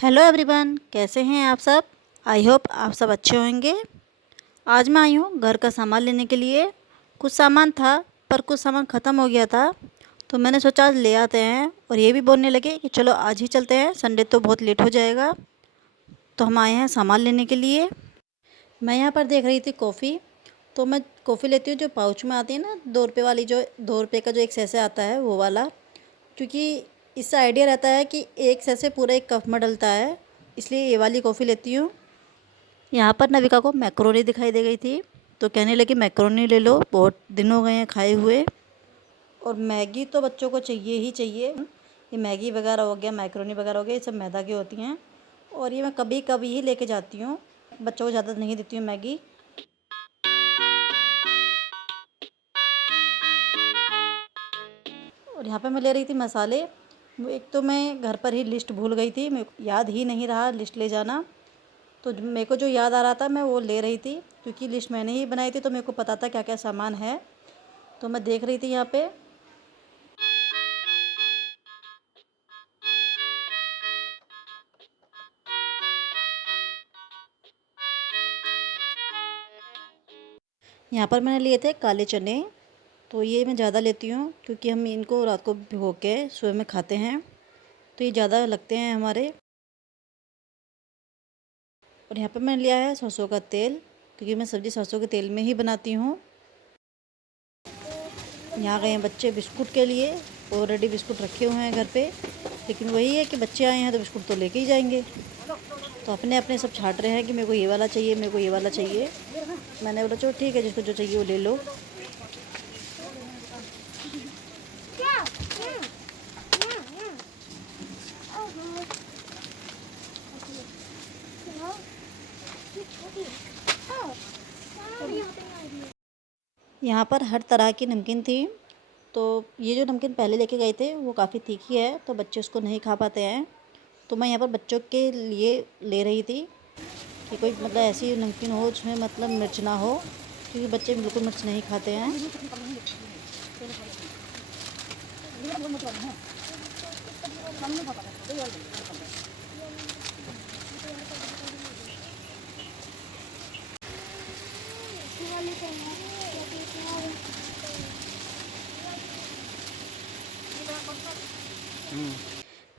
Hello everyone, कैसे हैं आप सब। आई होप आप सब अच्छे होंगे। आज मैं आई हूँ घर का सामान लेने के लिए। कुछ सामान था पर कुछ सामान ख़त्म हो गया था, तो मैंने सोचा आज ले आते हैं। और ये भी बोलने लगे कि चलो आज ही चलते हैं, संडे तो बहुत लेट हो जाएगा। तो हम आए हैं सामान लेने के लिए। मैं यहाँ पर देख रही थी कॉफ़ी। तो मैं कॉफ़ी लेती हूँ जो पाउच में आती है ना, 2 रुपये वाली, जो 2 रुपये का जो एक सैसे आता है वो वाला। क्योंकि इससे आइडिया रहता है कि एक सैसे पूरा एक कप में डलता है, इसलिए ये वाली कॉफ़ी लेती हूँ। यहाँ पर नविका को मैक्रोनी दिखाई दे गई थी, तो कहने लगी मैक्रोनी ले लो, बहुत दिन हो गए हैं खाए हुए। और मैगी तो बच्चों को चाहिए ही चाहिए। ये मैगी वगैरह हो गया, मैक्रोनी वगैरह हो गया, ये सब मैदा की होती हैं। और ये मैं कभी कभी ही लेके जाती हूँ, बच्चों को ज़्यादा नहीं देती हूँ मैगी। और यहाँ पे मैं ले रही थी मसाले। एक तो मैं घर पर ही लिस्ट भूल गई थी, मेरे को याद ही नहीं रहा लिस्ट ले जाना। तो मेरे को जो याद आ रहा था मैं वो ले रही थी, क्योंकि लिस्ट मैंने ही बनाई थी तो मेरे को पता था क्या क्या सामान है। तो मैं देख रही थी यहाँ पे। यहाँ पर मैंने लिए थे काले चने। तो ये मैं ज़्यादा लेती हूँ क्योंकि हम इनको रात को भिगो के सुबह में खाते हैं, तो ये ज़्यादा लगते हैं हमारे। और यहाँ पर मैंने लिया है सरसों का तेल, क्योंकि मैं सब्ज़ी सरसों के तेल में ही बनाती हूँ। यहाँ गए हैं बच्चे बिस्कुट के लिए। ऑलरेडी बिस्कुट रखे हुए हैं घर पे, लेकिन वही है कि बच्चे आए हैं तो बिस्कुट तो लेके ही जाएंगे। तो अपने अपने सब छाट रहे हैं कि मेरे को ये वाला चाहिए, मेरे को ये वाला चाहिए। मैंने बोला चलो ठीक है, जिसको जो चाहिए वो ले लो। यहाँ पर हर तरह की नमकीन थी। तो ये जो नमकीन पहले लेके गए थे वो काफ़ी तीखी है, तो बच्चे उसको नहीं खा पाते हैं। तो मैं यहाँ पर बच्चों के लिए ले रही थी कि कोई मतलब ऐसी नमकीन हो जिसमें मतलब मिर्च ना हो, क्योंकि बच्चे बिल्कुल मिर्च नहीं खाते हैं।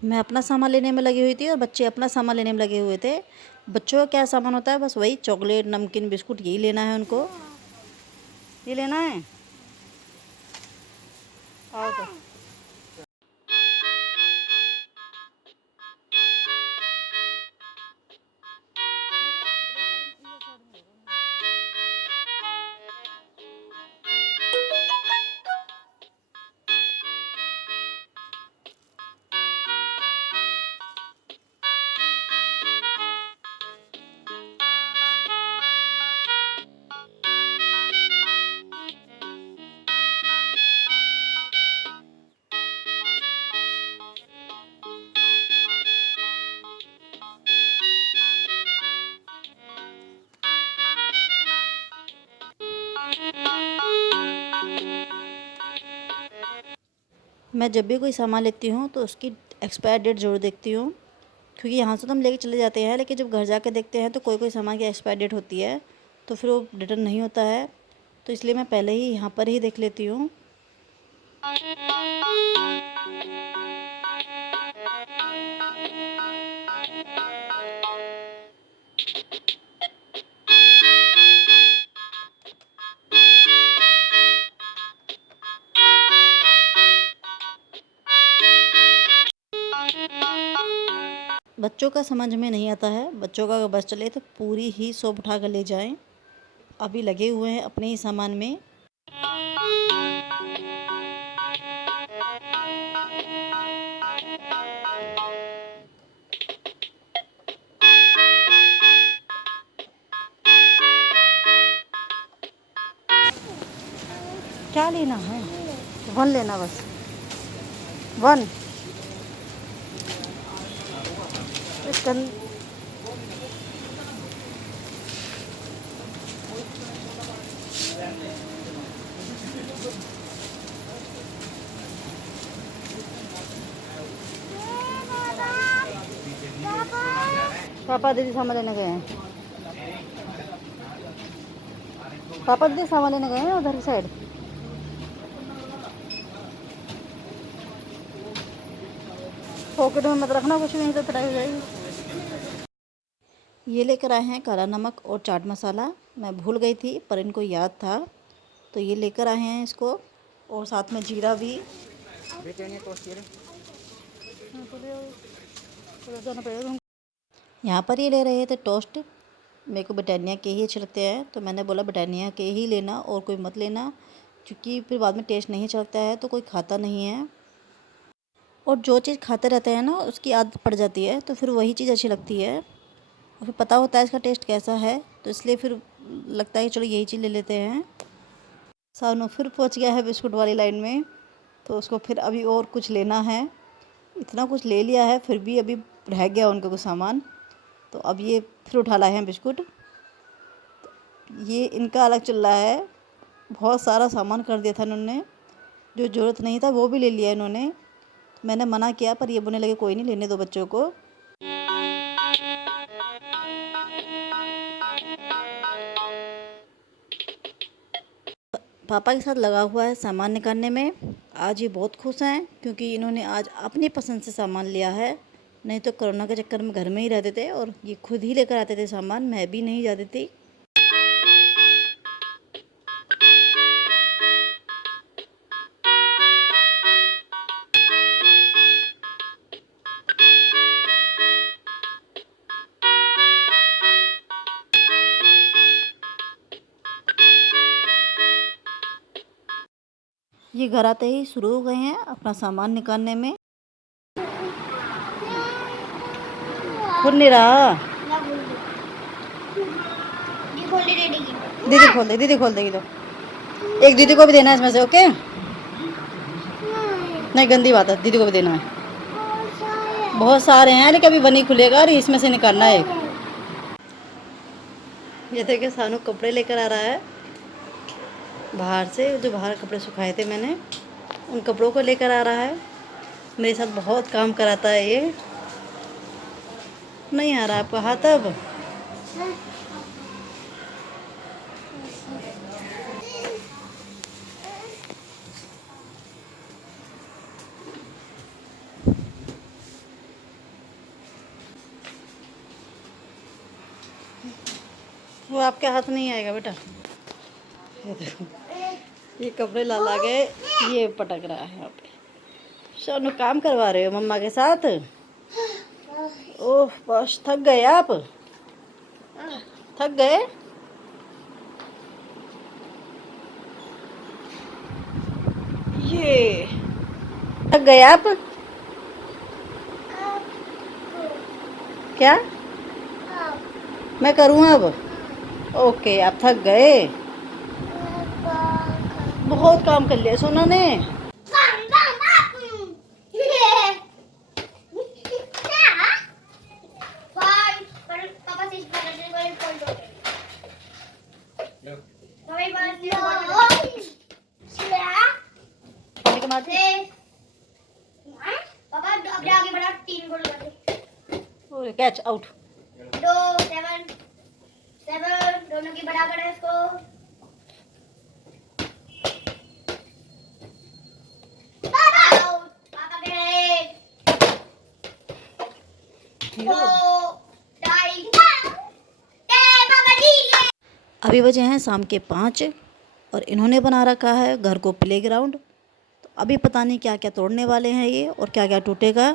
मैं अपना सामान लेने में लगी हुई थी और बच्चे अपना सामान लेने में लगे हुए थे। बच्चों का क्या सामान होता है, बस वही चॉकलेट, नमकीन, बिस्कुट, यही लेना है उनको। ये लेना है। आओ तो। मैं जब भी कोई सामान लेती हूँ तो उसकी एक्सपायर डेट ज़रूर देखती हूँ, क्योंकि यहाँ से तो हम लेके चले जाते हैं, लेकिन जब घर जाके देखते हैं तो कोई कोई सामान की एक्सपायर डेट होती है, तो फिर वो रिटर्न नहीं होता है। तो इसलिए मैं पहले ही यहाँ पर ही देख लेती हूँ। बच्चों का समझ में नहीं आता है, बच्चों का अगर बस चले तो पूरी ही सोप उठा कर ले जाएं। अभी लगे हुए हैं अपने ही सामान में। क्या लेना है? वन लेना, बस वन। पापा दीदी सामान लेने गए हैं। पापा दीदी सामान लेने गए हैं उधर की साइड। पॉकेट में मत रखना कुछ, नहीं तो पिटाई हो जाएगी। ये लेकर आए हैं काला नमक और चाट मसाला। मैं भूल गई थी पर इनको याद था, तो ये लेकर आए हैं इसको। और साथ में जीरा भी। यहाँ पर ये ले रहे थे टोस्ट। मेरे को ब्रिटानिया के ही अच्छे लगते हैं, तो मैंने बोला ब्रिटानिया के ही लेना और कोई मत लेना, क्योंकि फिर बाद में टेस्ट नहीं चलता है तो कोई खाता नहीं है। और जो चीज़ खाते रहते हैं ना उसकी आदत पड़ जाती है, तो फिर वही चीज़ अच्छी लगती है। और फिर पता होता है इसका टेस्ट कैसा है, तो इसलिए फिर लगता है कि चलो यही चीज़ ले लेते हैं। सानू फिर पहुंच गया है बिस्कुट वाली लाइन में, तो उसको फिर अभी और कुछ लेना है। इतना कुछ ले लिया है फिर भी अभी रह गया उनका कुछ सामान, तो अब ये फिर उठा लाए हैं बिस्कुट। ये इनका अलग चल रहा है, बहुत सारा सामान कर दिया था इन्होंने, जो ज़रूरत नहीं था वो भी ले लिया इन्होंने। मैंने मना किया पर ये बोलने लगे कोई नहीं, लेने दो बच्चों को। पापा के साथ लगा हुआ है सामान निकालने में। आज ये बहुत खुश हैं क्योंकि इन्होंने आज अपनी पसंद से सामान लिया है। नहीं तो कोरोना के चक्कर में घर में ही रहते थे और ये खुद ही लेकर आते थे सामान, मैं भी नहीं जाती थी। ये घर आते ही शुरू हो गए हैं अपना सामान निकालने में। खुल नहीं रहा। दीदी खोल दे, दीदी खोल देगी तो। एक दीदी को भी देना है इसमें से, ओके? नहीं गंदी बात है, दीदी को भी देना है। बहुत सारे हैं लेकिन अभी बनी खुलेगा और इसमें से निकालना है एक। ये देखिए सानू कपड़े लेकर आ रहा है बाहर से, जो बाहर कपड़े सुखाए थे मैंने उन कपड़ों को लेकर आ रहा है। मेरे साथ बहुत काम कराता है ये। नहीं आ रहा आपका हाथ अब? वो आपके हाथ नहीं आएगा बेटा। ये देखो, ये कपड़े ला ला के ये पटक रहा है यहाँ पे। सोनू काम करवा रहे हो मम्मा के साथ? ओह बस थक गए आप? थक गए? ये थक गए आप? क्या मैं करूँ अब? ओके आप थक गए? बहुत काम कर लिया सोना ने। Catch out. 2 7 7 दोनों की बराबर है इसको। अभी बजे हैं शाम के 5 और इन्होंने बना रखा है घर को प्लेग्राउंड। तो अभी पता नहीं क्या क्या तोड़ने वाले हैं ये और क्या क्या टूटेगा।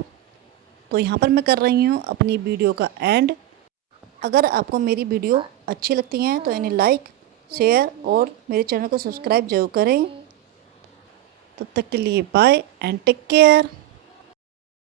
तो यहाँ पर मैं कर रही हूँ अपनी वीडियो का एंड। अगर आपको मेरी वीडियो अच्छी लगती हैं तो इन्हें लाइक शेयर और मेरे चैनल को सब्सक्राइब जरूर करें। तब तक के लिए बाय एंड टेक केयर।